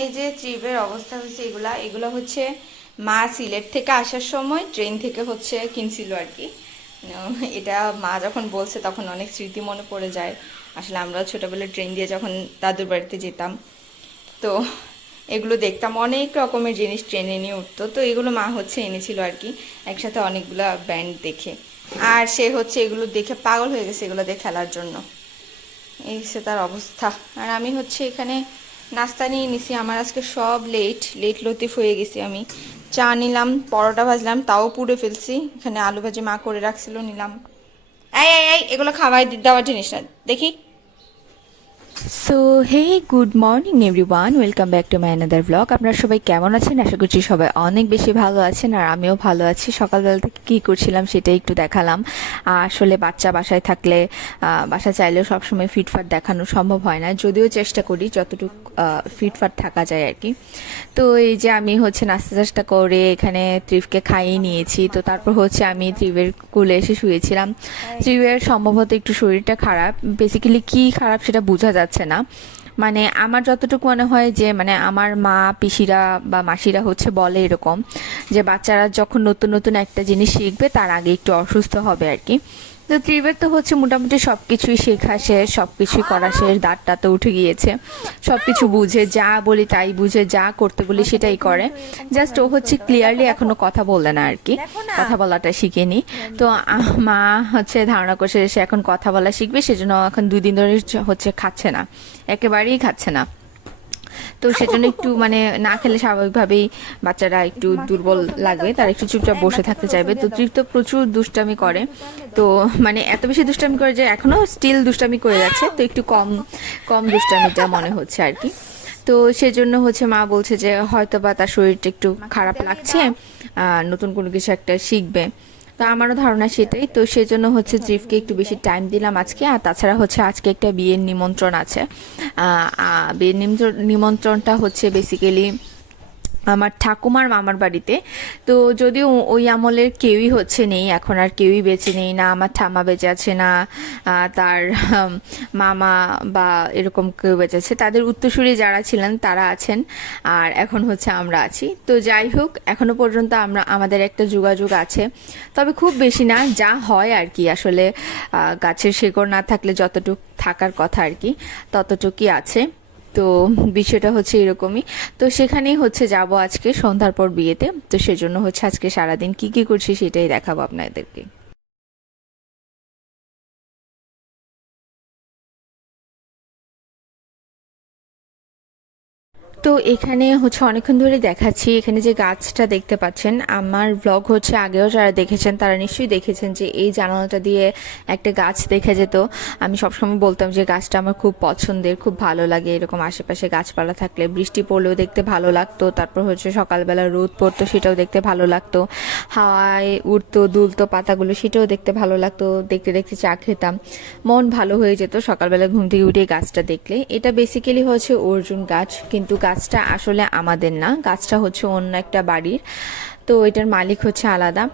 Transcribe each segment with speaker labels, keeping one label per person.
Speaker 1: এই যে ট্রিপের অবস্থা হচ্ছে এগুলা, এগুলো হচ্ছে মা সিলেট থেকে আসার সময়, ট্রেন থেকে হচ্ছে কিনছিল আর কি। এটা মা যখন বলছে তখন অনেক স্মৃতি মনে পড়ে যায়। আসলে আমরা ছোটোবেলায় ট্রেন দিয়ে যখন দাদুর বাড়িতে যেতাম, তো এগুলো দেখতাম অনেক রকমের জিনিস ট্রেনে নিয়ে উঠতো। তো এগুলো মা হচ্ছে এনেছিল আর কি, একসাথে অনেকগুলো ব্যান্ড দেখে। আর সে হচ্ছে এগুলো দেখে পাগল হয়ে গেছে এগুলো দিয়ে খেলার জন্য। এই হচ্ছে তার অবস্থা। আর আমি হচ্ছে এখানে নাস্তা নিয়ে নিছি, আমার আজকে সব লেট লেট লতিফ হয়ে গেছি আমি। চা নিলাম, পরোটা ভাজলাম, তাও পুড়ে ফেলছি। এখানে আলু ভাজি মা করে রাখছিল, নিলাম। এই এই এগুলো খাওয়াই দেওয়ার জিনিস না। দেখি।
Speaker 2: So hey good morning everyone welcome back to my another blog আপনারা সবাই কেমন আছেন? আশা করছি সবাই অনেক বেশি ভালো আছেন আর আমিও ভালো আছি। সকালবেলা থেকে কী করছিলাম সেটাই একটু দেখালাম। আসলে বাচ্চা বাসায় থাকলে বাসা চাইলেও সবসময় ফিটফাট দেখানো সম্ভব হয় না। যদিও চেষ্টা করি যতটুকু ফিটফাট থাকা যায় আর কি। তো এই যে আমি হচ্ছে নাস্তা টাস্তা করে এখানে ত্রিফকে খাইয়ে নিয়েছি। তো তারপর হচ্ছে আমি ত্রিবের কোলে এসে শুয়েছিলাম। ত্রিবের সম্ভবত একটু শরীরটা খারাপ। বেসিক্যালি কী খারাপ সেটা বোঝা যাচ্ছে না। মানে আমার যতটুকু মনে হয় যে মানে আমার মা, পিসিরা বা মাসিরা হচ্ছে বলে এরকম যে, বাচ্চারা যখন নতুন নতুন একটা জিনিস শিখবে, তার আগে একটু অসুস্থ হবে আর কি। তো ত্রিবের তো হচ্ছে মোটামুটি সব কিছুই শেখা শেষ সব কিছুই করা শেষ, দাঁতটা তো উঠে গিয়েছে। সব কিছু বুঝে, যা বলি তাই বুঝে, যা করতে বলি সেটাই করে। জাস্ট ও হচ্ছে ক্লিয়ারলি এখনও কথা বললে না আর কি, কথা বলাটা শিখেনি। তো মা হচ্ছে ধারণা করছে সে এখন কথা বলা শিখবে, সেজন্য এখন দুই দিন ধরে হচ্ছে খাচ্ছে না, একেবারেই খাচ্ছে না। তো সেজন্য একটু মানে না খেলে স্বাভাবিকভাবেই বাচ্চারা একটু দুর্বল লাগবে, তারা একটু চুপচাপ বসে থাকতে চাইবে। তো তৃপ্ত প্রচুর দুষ্টামি করে। তো মানে এত বেশি দুষ্টামি করে যে এখনও স্টিল দুষ্টামি করে যাচ্ছে, তো একটু কম কম দুষ্টামিটা মনে হচ্ছে আর কি। তো সেজন্য হচ্ছে মা বলছে যে হয়তো বা তার শরীরটা একটু খারাপ লাগছে নতুন কোনো কিছু একটা শিখবে। তো আমারও ধারণা সেটাই। তো সেজন্য হচ্ছে জিফকে একটু বেশি টাইম দিলাম আজকে। আর তাছাড়া হচ্ছে আজকে একটা বিয়ের নিমন্ত্রণ আছে। বিয়ের নিমন্ত্রণ- নিমন্ত্রণটা হচ্ছে বেসিক্যালি আমার ঠাকুমার মামার বাড়িতে। তো যদিও ওই আমলের কেউই হচ্ছে নেই, এখন আর কেউই বেঁচে নেই না, আমার ঠামা বেঁচে আছে না তার মামা বা এরকম কেউ বেঁচে আছে। তাদের উত্তরসূরি যারা ছিলেন তারা আছেন, আর এখন হচ্ছে আমরা আছি। তো যাই হোক, এখনও পর্যন্ত আমরা, আমাদের একটা যোগাযোগ আছে। তবে খুব বেশি না, যা হয় আর কি আসলে গাছের শেকড় না থাকলে যতটুক থাকার কথা আর কি, ততটুকুই আছে। তো বিষয়টা হচ্ছে এরকমই। তো সেখানেই হচ্ছে যাব আজকে সন্ধ্যার পর বিয়েতে। তো সেজন্য হচ্ছে আজকে সারাদিন কি কি করছি সেটাই দেখাবো আপনাদেরকে। তো এখানে হচ্ছে অনেকক্ষণ ধরে দেখাচ্ছি। এখানে যে গাছটা দেখতে পাচ্ছেন, আমার ব্লগ হচ্ছে আগেও যারা দেখেছেন তারা নিশ্চয়ই দেখেছেন যে এই জানালাটা দিয়ে একটা গাছ দেখে যেত। আমি সবসময় বলতাম যে গাছটা আমার খুব পছন্দের, খুব ভালো লাগে। এরকম আশেপাশে গাছপালা থাকলে বৃষ্টি পড়লেও দেখতে ভালো লাগতো, তারপর হচ্ছে সকালবেলা রোদ পড়তো সেটাও দেখতে ভালো লাগতো। হাওয়ায় উঠতো দুলতো পাতাগুলো সেটাও দেখতে ভালো লাগতো, দেখতে দেখতে চা খেতাম। মন ভালো হয়ে যেত সকালবেলা ঘুম থেকে উঠে গাছটা দেখলে। এটা বেসিক্যালি হচ্ছে অর্জুন গাছ, কিন্তু গাছটা আসলে আমাদের না গাছটা হচ্ছে অন্য একটা বাড়ির। তো এটার মালিক হচ্ছে আলাদা।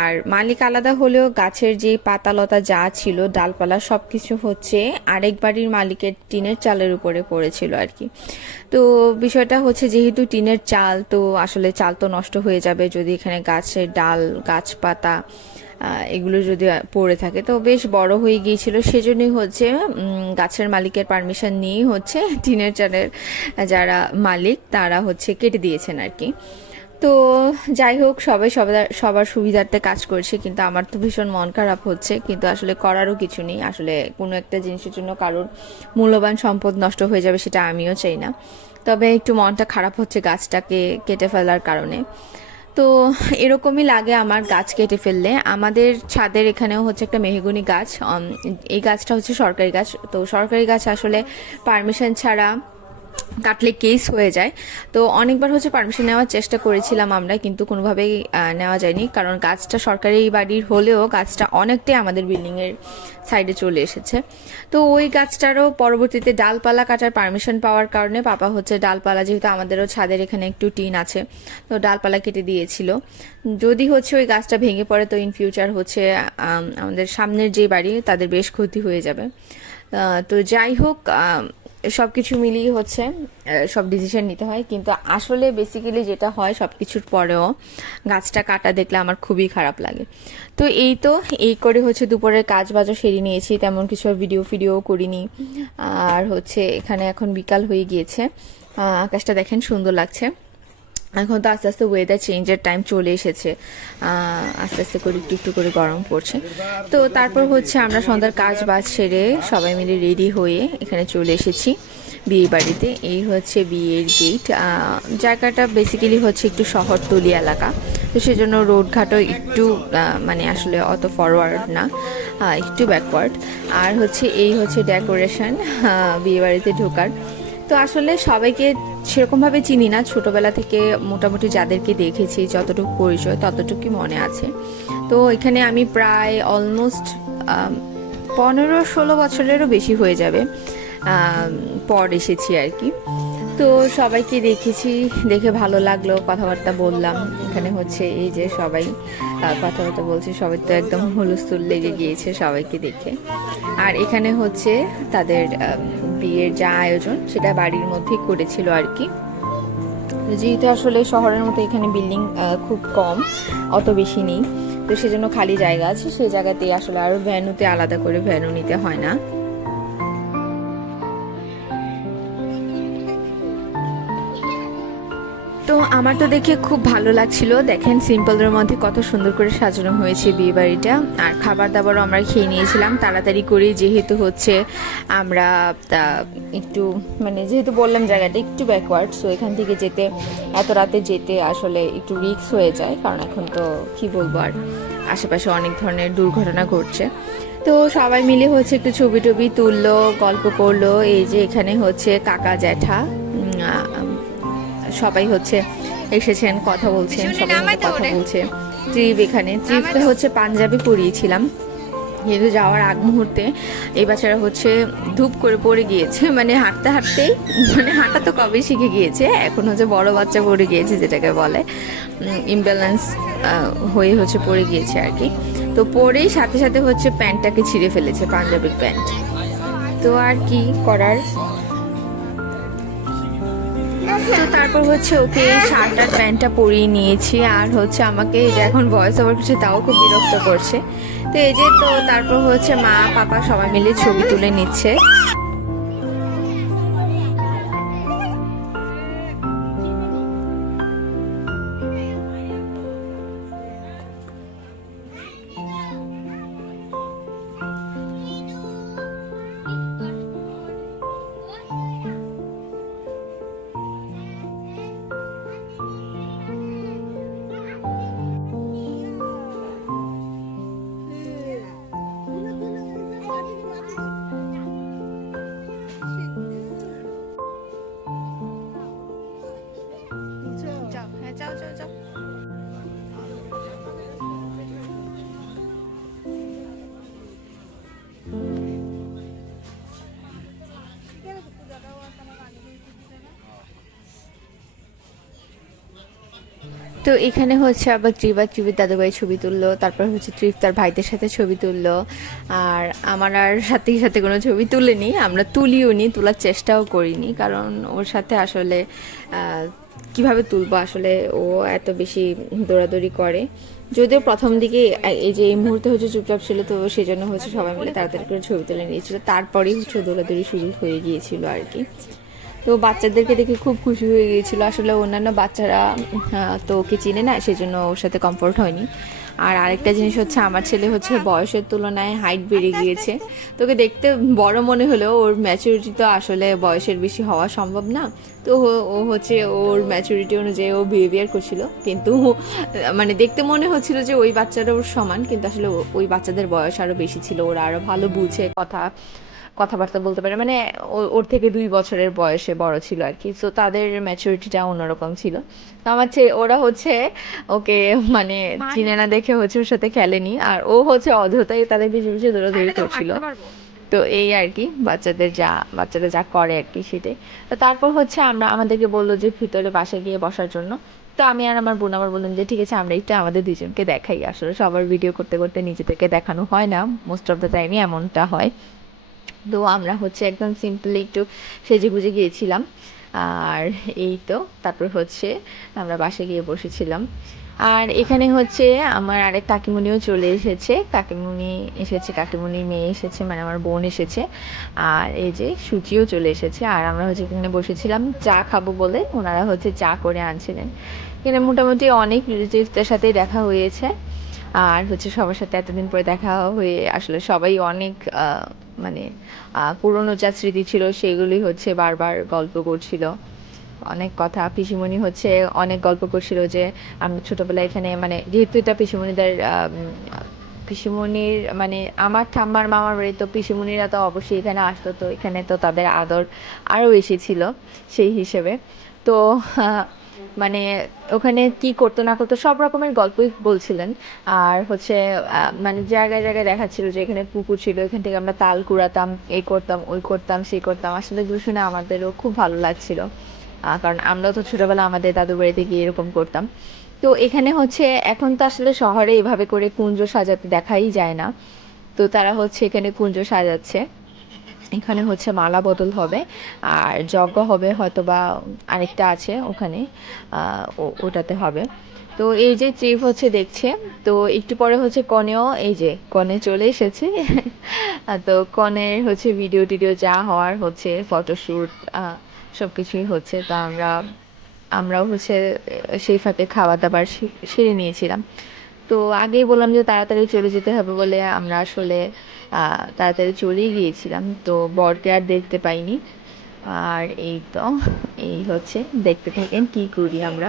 Speaker 2: আর মালিক আলাদা হলেও গাছের যে পাতালতা যা ছিল ডালপালা সব কিছু হচ্ছে আরেক বাড়ির মালিকের টিনের চালের উপরে পড়েছিল আর কি। তো বিষয়টা হচ্ছে যেহেতু টিনের চাল তো আসলে চাল তো নষ্ট হয়ে যাবে যদি এখানে গাছের ডাল গাছপাতা আহ, এগুলো যদি পড়ে থাকে। তো বেশ বড় হয়ে গিয়েছিল সেজন্যই হচ্ছে গাছের মালিকের পারমিশন নিয়েই হচ্ছে টিনের চালের যারা মালিক তারা হচ্ছে কেটে দিয়েছেন আর কি। তো যাই হোক, সবাই সবার সুবিধার্থে কাজ করছে, কিন্তু আমার তো ভীষণ মন খারাপ হচ্ছে, কিন্তু আসলে করারও কিছু নেই। আসলে কোনো একটা জিনিসের জন্য কারোর মূল্যবান সম্পদ নষ্ট হয়ে যাবে সেটা আমিও চাই না। তবে একটু মনটা খারাপ হচ্ছে গাছটাকে কেটে ফেলার কারণে। তো এরকমই লাগে আমার গাছ কেটে ফেললে। আমাদের ছাদের এখানেও হচ্ছে একটা মেহগুনি গাছ এই গাছটা হচ্ছে সরকারি গাছ। তো সরকারি গাছ আসলে পারমিশন ছাড়া কাটলে কেস হয়ে যায়। তো অনেকবার হচ্ছে পারমিশন নেওয়ার চেষ্টা করেছিলাম আমরা, কিন্তু কোনোভাবেই নেওয়া যায়নি। কারণ গাছটা সরকারি বাড়ির হলেও গাছটা অনেকটাই আমাদের বিল্ডিংয়ের সাইডে চলে এসেছে। তো ওই গাছটারও পরবর্তীতে ডালপালা কাটার পারমিশন পাওয়ার কারণে পাপা হচ্ছে ডালপালা, যেহেতু আমাদেরও ছাদের এখানে একটু টিন আছে, তো ডালপালা কেটে দিয়েছিল। যদি হচ্ছে ওই গাছটা ভেঙে পড়ে, তো ইন ফিউচার হচ্ছে আমাদের সামনের যে বাড়ি, তাদের বেশ ক্ষতি হয়ে যাবে। তো যাই হোক সব কিছু মিলিয়ে হচ্ছে সব ডিসিশন নিতে হয়। কিন্তু আসলে বেসিক্যালি যেটা হয় সব কিছুর পরেও গাছটা কাটা দেখলে আমার খুবই খারাপ লাগে। তো এই তো, এই করে হচ্ছে দুপুরের কাজ বাজও সেরে নিয়েছি, তেমন কিছু ভিডিও ফিডিও করিনি। আর হচ্ছে এখানে এখন বিকাল হয়ে গিয়েছে। আকাশটা দেখেন সুন্দর লাগছে। এখন তো আস্তে আস্তে ওয়েদার চেঞ্জের টাইম চলে এসেছে। আস্তে আস্তে করে একটু একটু করে গরম পড়ছে। তো তারপর হচ্ছে আমরা সন্ধ্যার কাজ বাজ সেরে সবাই মিলে রেডি হয়ে এখানে চলে এসেছি। বিয়ে বাড়িতে। এই হচ্ছে বিয়ের গেট জায়গাটা বেসিক্যালি হচ্ছে একটু শহরতলি এলাকা। তো সেজন্য রোডঘাটও একটু মানে আসলে অত ফরওয়ার্ড না। একটু ব্যাকওয়ার্ড আর হচ্ছে এই হচ্ছে ডেকোরেশন বিয়ে বাড়িতে ঢোকার। তো আসলে সবাইকে সেরকমভাবে চিনি না। ছোটবেলা থেকে মোটামুটি যাদেরকে দেখেছি, যতটুকু পরিচয় ততটুকুই মনে আছে। তো এখানে আমি প্রায় অলমোস্ট পনেরো ষোলো বছরেরও বেশি হয়ে যাবে পর এসেছি আর কি। তো সবাইকে দেখেছি, দেখে ভালো লাগল, কথাবার্তা বললাম। এখানে হচ্ছে এই যে সবাই কথাবার্তা বলছে, সবাই তো একদম হুলস্থুল লেগে গিয়েছে সবাইকে দেখে। আর এখানে হচ্ছে তাদের বিয়ের যা আয়োজন, সেটা বাড়ির মধ্যেই করেছিল আর কি। যেহেতু আসলে শহরের মতো এখানে বিল্ডিং খুব কম, অত বেশি নেই। তো সেজন্য খালি জায়গা আছে, সেই জায়গাতেই আসলে আর ভ্যানুতে আলাদা করে ভ্যানু নিতে হয় না। আমার তো দেখে খুব ভালো লাগছিল। দেখেন সিম্পলের মধ্যে কত সুন্দর করে সাজানো হয়েছে বিয়ে বাড়িটা আর খাবার দাবারও আমরা খেয়ে নিয়েছিলাম। তাড়াতাড়ি করে যেহেতু হচ্ছে আমরা একটু মানে যেহেতু বললাম জায়গাটা একটু ব্যাকওয়ার্ড সো এখান থেকে যেতে, এত রাতে যেতে আসলে একটু রিস্ক হয়ে যায়। কারণ এখন তো, কি বলব আর, আশেপাশে অনেক ধরনের দুর্ঘটনা ঘটছে। তো সবাই মিলে হচ্ছে একটু ছবি টবি তুললো, গল্প করল। এই যে এখানে হচ্ছে কাকা জ্যাঠা সবাই হচ্ছে এসেছেন কথা বলছেন সবাই কথা বলছে। ট্রিপ এখানে ট্রিপটা হচ্ছে পাঞ্জাবি পরিয়েছিলাম। কিন্তু যাওয়ার আগ মুহূর্তে এই বাচ্চারা হচ্ছে ধূপ করে পড়ে গিয়েছে মানে হাঁটতে হাঁটতেই মানে হাঁটা তো কবে শিখে গিয়েছে এখন হচ্ছে বড় বাচ্চা পড়ে গিয়েছে যেটাকে বলে ইমব্যালেন্স হয়ে হচ্ছে পড়ে গিয়েছে আর কি। তো পরেই সাথে সাথে হচ্ছে প্যান্টটাকে ছিঁড়ে ফেলেছে পাঞ্জাবির প্যান্ট। তো আর কি করার? তো তারপর হচ্ছে ওকে শার্ট আর প্যান্টটা পরিয়ে নিয়েছি। আর হচ্ছে আমাকে এই যে এখন ভয়েস ওভার কিছু তাও খুব বিরক্ত করছে। তো এই যে তো তারপর হচ্ছে মা, পাপা সবাই মিলে ছবি তুলে নিচ্ছে। তো এখানে হচ্ছে আবার ট্রিপ আর ট্রিপের দাদুভাই ছবি তুললো, তারপর হচ্ছে ট্রিপ তার ভাইদের সাথে ছবি তুললো, আর আমার আর সাথে সাথে কোনো ছবি তুলিনি, আমরা তুলিও নি, তোলার চেষ্টাও করিনি, কারণ ওর সাথে আসলে কীভাবে তুলবো আসলে ও এত বেশি দৌড়াদৌড়ি করে। যদিও প্রথম দিকে এই যে এই মুহূর্তে হচ্ছে চুপচাপ ছিল, তো সেজন্য হচ্ছে সবাই মিলে তাড়াতাড়ি করে ছবি তুলে নিয়েছিল, তারপরেই হচ্ছে দৌড়াদৌড়ি শুরু হয়ে গিয়েছিল আর কি। তো বাচ্চাদেরকে দেখে খুব খুশি হয়ে গিয়েছিল। আসলে অন্যান্য বাচ্চারা তো ওকে চিনে না, সেজন্য ওর সাথে কমফোর্ট হয়নি। আর আরেকটা জিনিস হচ্ছে, আমার ছেলে হচ্ছে বয়সের তুলনায় হাইট বেড়ে গিয়েছে। তোকে দেখতে বড় মনে হলেও ওর ম্যাচুরিটি তো আসলে বয়সের বেশি হওয়া সম্ভব না। তো ও- হচ্ছে ওর ম্যাচুরিটি অনুযায়ী ও বিহেভিয়ার করছিল। কিন্তু মানে দেখতে মনে হচ্ছিল যে ওই বাচ্চারা ওর সমান, কিন্তু আসলে ওই বাচ্চাদের বয়স আরও বেশি ছিল। ওরা আরও ভালো বুঝে কথা। কথাবার্তা বলতে পারে। মানে ওর থেকে দুই বছরের বয়সে বড় ছিল আর কি। তো তাদের ম্যাচুরিটিটা অন্যরকম ছিল। তো আমার ওরা হচ্ছে ওকে মানে চিনে না দেখে হচ্ছে ওর সাথে খেলেনি। আর ও হচ্ছে অযথাই তাদের পিছু পিছু দৌড়াদৌড়ি করছিল। তো এই আর কি বাচ্চাদের যা বাচ্চারা যা করে আর কি সেটাই। তো তারপর হচ্ছে আমরা আমাদেরকে বলল যে ভিতরে বাসা গিয়ে বসার জন্য। তো আমি আর আমার বোন আবার বললাম যে ঠিক আছে আমরা একটু আমাদের দুজনকে দেখাই। আসলে সবার ভিডিও করতে করতে নিজেদেরকে দেখানো হয় না। মোস্ট অফ দ্য টাইমই এমনটা হয়। তো আমরা হচ্ছে একদম সিম্পলি একটু সেজে গুজে গিয়েছিলাম। আর এই তো, তারপর হচ্ছে আমরা বাসে গিয়ে বসেছিলাম। আর এখানে হচ্ছে আমার আরেক কাকিমুনিও চলে এসেছে। কাকিমুনি এসেছে, কাকিমুনির মেয়ে এসেছে মানে আমার বোন এসেছে। আর এই যে সুচিও চলে এসেছে। আর আমরা হচ্ছে এখানে বসেছিলাম চা খাব বলে। ওনারা হচ্ছে চা করে আনছিলেন। এখানে মোটামুটি অনেক রিলেটিভসদের সাথেই দেখা হয়েছে। আর হচ্ছে সবার সাথে এতদিন পরে দেখা হয়ে আসলে সবাই অনেক মানে পুরনো যা স্মৃতি ছিল সেগুলি হচ্ছে বারবার গল্প করছিল। অনেক কথা পিসিমণি হচ্ছে অনেক গল্প করছিল যে আমরা ছোটবেলায় এখানে মানে যেহেতু এটা পিসিমণিদের পিসিমণির মানে আমার ঠাম্মার মামার বাড়ি, তো পিসিমণিরা তো অবশ্যই এখানে আসতো, তো এখানে তো তাদের আদর আরও বেশি ছিল সেই হিসেবে। তো মানে ওখানে কি করতো না করতো সব রকমের গল্পই বলছিলেন। আর হচ্ছে মানে জায়গায় জায়গায় দেখাচ্ছিল যে এখানে পুকুর ছিল, এখান থেকে আমরা তাল কুড়াতাম এই করতাম, ওই করতাম সেই করতাম। আসলে এগুলো শুনে আমাদেরও খুব ভালো লাগছিল। কারণ আমরাও তো ছোটবেলা আমাদের দাদুর বাড়িতে গিয়ে এরকম করতাম। তো এখানে হচ্ছে, এখন তো আসলে শহরে এভাবে করে কুঞ্জ সাজাতে দেখাই যায় না। তো তারা হচ্ছে এখানে কুঞ্জ সাজাচ্ছে। এখানে হচ্ছে মালা বদল হবে। আর যজ্ঞ হবে হয়তো বা আরেকটা আছে ওখানে ওটাতে হবে। তো এই যে চিফ হচ্ছে দেখছে, তো একটু পরে হচ্ছে কনেও, এই যে কনে চলে এসেছে। তো কনের হচ্ছে ভিডিও টিডিও যা হওয়ার হচ্ছে ফটোশ্যুট সব কিছুই হচ্ছে। তো আমরা আমরাও হচ্ছে সেই ফাঁকে খাওয়া দাবার সেরে নিয়েছিলাম। তো আগেই বললাম যে তাড়াতাড়ি চলে যেতে হবে বলে আমরা আসলে তাড়াতাড়ি চলেই গিয়েছিলাম। তো বরকে আর দেখতে পাইনি। আর এই তো, এই হচ্ছে, দেখতে থাকেন কি করি আমরা।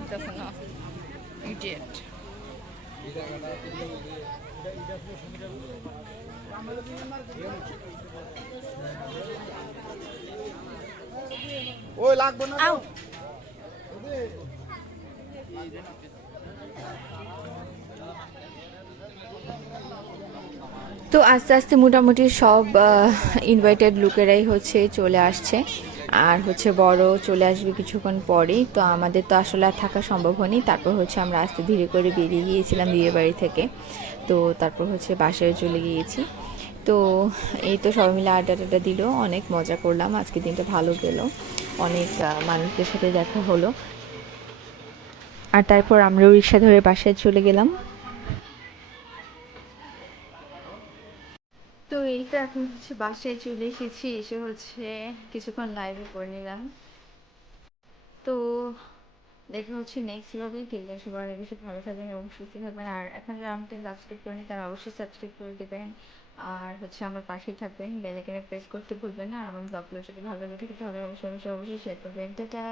Speaker 1: দিতেছে না? ইডিয়েট
Speaker 3: ওই লাগবে না
Speaker 1: আউ।
Speaker 2: তো আস্তে আস্তে মোটামুটি সব ইনভাইটেড লোকেরাই হচ্ছে চলে আসছে। আর হচ্ছে বড় চলে আসবে কিছুক্ষণ পরেই, তো আমাদের তো আসলে আর থাকা সম্ভব হয়নি। তারপর হচ্ছে আমরা আস্তে ধীরে করে বেরিয়ে গিয়েছিলাম বিয়ের বাড়ি থেকে। তো তারপর হচ্ছে বাসায় চলে গিয়েছি। তো এই তো সবাই মিলে আড্ডা টাড্ডা দিল, অনেক মজা করলাম। আজকে দিনটা ভালো গেল। অনেক মানুষদের সাথে দেখা হলো। আর তারপর আমরাও রিক্সা ধরে বাসায় চলে গেলাম।
Speaker 1: এই তো এখন হচ্ছে বাসায় চলে এসেছি, এসে হচ্ছে কিছুক্ষণ লাইভে করে নিলাম। তো দেখা হচ্ছে নেক্সট ভাবে আছে সবার আগে সাথে ভালো থাকবেন এবং সুস্থ থাকবেন। আর এখন যারা আমাকে সাবস্ক্রাইব করেনি তারা অবশ্যই সাবস্ক্রাইব করে দেবেন। আর হচ্ছে আমার পাশেই থাকবেন বেলাইকানে প্রেস করতে ভুলবেন না। আর আমার ব্লগগুলো যদি ভালো লাগে তাহলে অবশ্যই অবশ্যই শেয়ার করবেন। টাটা!